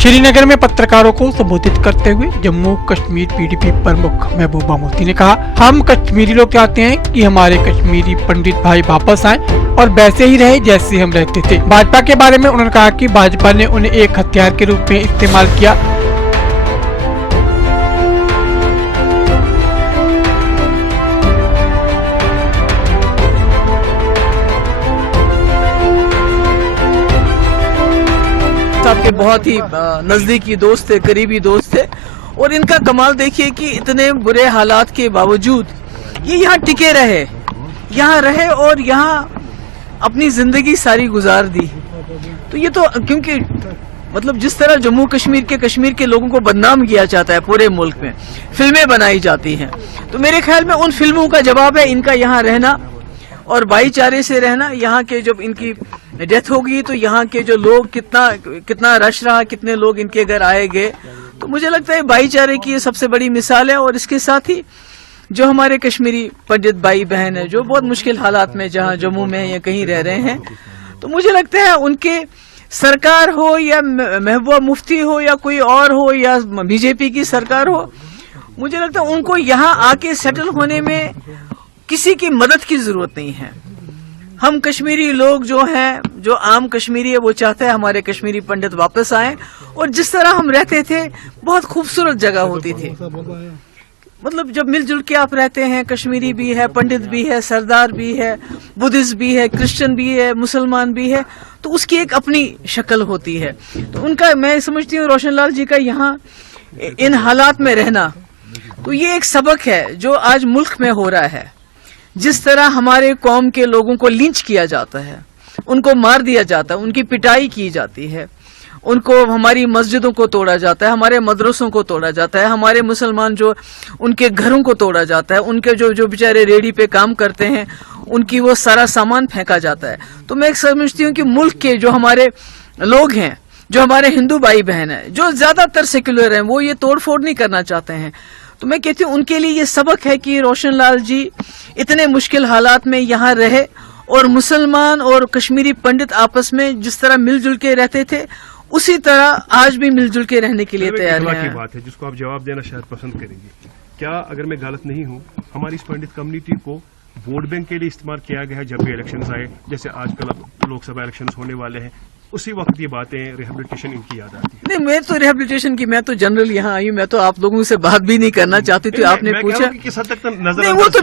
श्री नगर में पत्रकारों को संबोधित करते हुए जम्मू कश्मीर पीडीपी प्रमुख महबूबा मुफ्ती ने कहा, हम कश्मीरी लोग चाहते हैं कि हमारे कश्मीरी पंडित भाई वापस आएं और वैसे ही रहे जैसे हम रहते थे। भाजपा के बारे में उन्होंने कहा कि भाजपा ने उन्हें एक हथियार के रूप में इस्तेमाल किया। आपके बहुत ही नजदीकी दोस्त थे, करीबी दोस्त थे, और इनका कमाल देखिए कि इतने बुरे हालात के बावजूद ये यहाँ टिके रहे, यहाँ रहे और यहाँ अपनी जिंदगी सारी गुजार दी। तो ये तो क्योंकि मतलब जिस तरह जम्मू कश्मीर के लोगों को बदनाम किया जाता है पूरे मुल्क में, फिल्में बनाई जाती हैं, तो मेरे ख्याल में उन फिल्मों का जवाब है इनका यहाँ रहना और भाईचारे से रहना। यहाँ के जब इनकी डेथ होगी तो यहाँ के जो लोग कितना रश रहा, कितने लोग इनके घर आए गए, तो मुझे लगता है भाईचारे की ये सबसे बड़ी मिसाल है। और इसके साथ ही जो हमारे कश्मीरी पंडित भाई बहन है जो बहुत मुश्किल हालात में जहाँ जम्मू में या कहीं रह रहे हैं, तो मुझे लगता है उनके सरकार हो या महबूबा मुफ्ती हो या कोई और हो या बीजेपी की सरकार हो, मुझे लगता है उनको यहाँ आके सेटल होने में किसी की मदद की जरूरत नहीं है। हम कश्मीरी लोग जो हैं, जो आम कश्मीरी है, वो चाहते हैं हमारे कश्मीरी पंडित वापस आए और जिस तरह हम रहते थे बहुत खूबसूरत जगह होती थी। मतलब जब मिलजुल के आप रहते हैं, कश्मीरी भी है, पंडित भी है, सरदार भी है, बुद्धिस्ट भी है, क्रिश्चियन भी है, मुसलमान भी है, तो उसकी एक अपनी शक्ल होती है। तो उनका मैं समझती हूँ रोशन लाल जी का यहाँ इन हालात में रहना, तो ये एक सबक है जो आज मुल्क में हो रहा है। जिस तरह हमारे कौम के लोगों को लिंच किया जाता है, उनको मार दिया जाता है, उनकी पिटाई की जाती है, उनको हमारी मस्जिदों को तोड़ा जाता है, हमारे मदरसों को तोड़ा जाता है, हमारे मुसलमान जो उनके घरों को तोड़ा जाता है, उनके जो बेचारे रेडी पे काम करते हैं उनकी वो सारा सामान फेंका जाता है। तो मैं समझती हूँ कि मुल्क के जो हमारे लोग हैं, जो हमारे हिंदू भाई बहन है, जो ज्यादातर सेक्युलर हैं, वो ये तोड़ फोड़ नहीं करना चाहते हैं। तो मैं कहती हूँ उनके लिए ये सबक है कि रोशन लाल जी इतने मुश्किल हालात में यहाँ रहे और मुसलमान और कश्मीरी पंडित आपस में जिस तरह मिलजुल के रहते थे उसी तरह आज भी मिलजुल के रहने के लिए तैयार हैं। की बात है जिसको आप जवाब देना शायद पसंद करेंगे। क्या अगर मैं गलत नहीं हूँ, हमारी इस पंडित कम्युनिटी को वोट बैंक के लिए इस्तेमाल किया गया है जब भी इलेक्शंस आए, जैसे आजकल लोकसभा इलेक्शंस होने वाले हैं, उसी वक्त ये बातें रिहेबिलिटेशन इनकी याद आती है? नहीं, मैं तो रिहेबिलिटेशन की मैं तो जनरल यहाँ आई हूँ, मैं तो आप लोगों से बात भी नहीं करना चाहती थी। आपने पूछा किस हद तक नजर नहीं, वो तो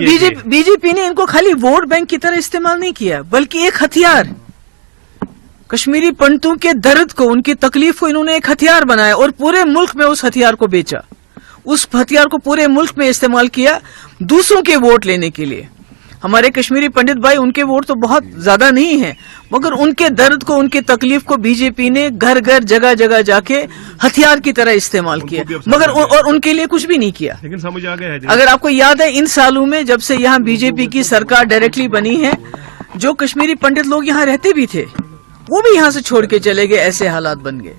बीजेपी ने इनको खाली वोट बैंक की तरह इस्तेमाल नहीं किया, बल्कि एक हथियार, कश्मीरी पंडितों के दर्द को, उनकी तकलीफ को इन्होंने एक हथियार बनाया और पूरे मुल्क में उस हथियार को बेचा, उस हथियार को पूरे मुल्क में इस्तेमाल किया दूसरों के वोट लेने के लिए। हमारे कश्मीरी पंडित भाई, उनके वोट तो बहुत ज्यादा नहीं है, मगर उनके दर्द को, उनकी तकलीफ को बीजेपी ने घर घर जगह जगह जाके हथियार की तरह इस्तेमाल किया, मगर और उनके लिए कुछ भी नहीं किया। लेकिन समझ आ गया है, अगर आपको याद है इन सालों में जब से यहाँ बीजेपी की सरकार डायरेक्टली बनी है, जो कश्मीरी पंडित लोग यहाँ रहते भी थे वो भी यहाँ से छोड़ के चले गए, ऐसे हालात बन गए।